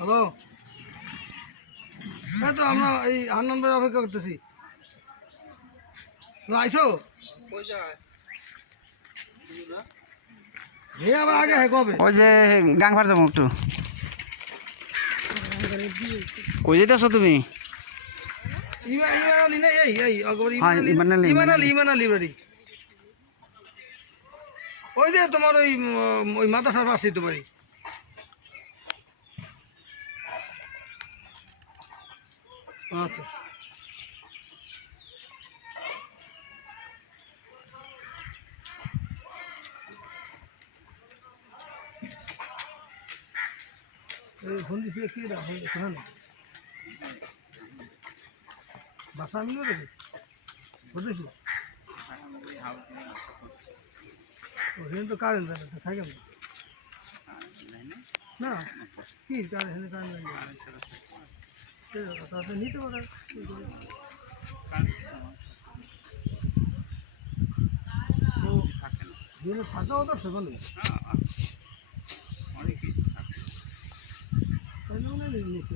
Hello, এই তো আমরা এই আনন্দের অপেক্ষা করতেছি। আইসো হে আবার আগে হে কবে ওই যে গাংফার যাবো একটু। কই যেতেছো তুমি? ইমান আলী না এই এই হ্যাঁ, ইমান আলী বাড়ি ওই যে তোমার ওই মাদ্রাসার পাশেই তো বাড়ি। আচ্ছা এই ফোন দিচ্ছে কি শোনা না বাসা আমিও দেবে বুঝেছি। ওখানে তো কারেন্ট জানে থাকে না কি কারেন্ট তাতে নিতে পারে থাকা হতো সেখানে নিচে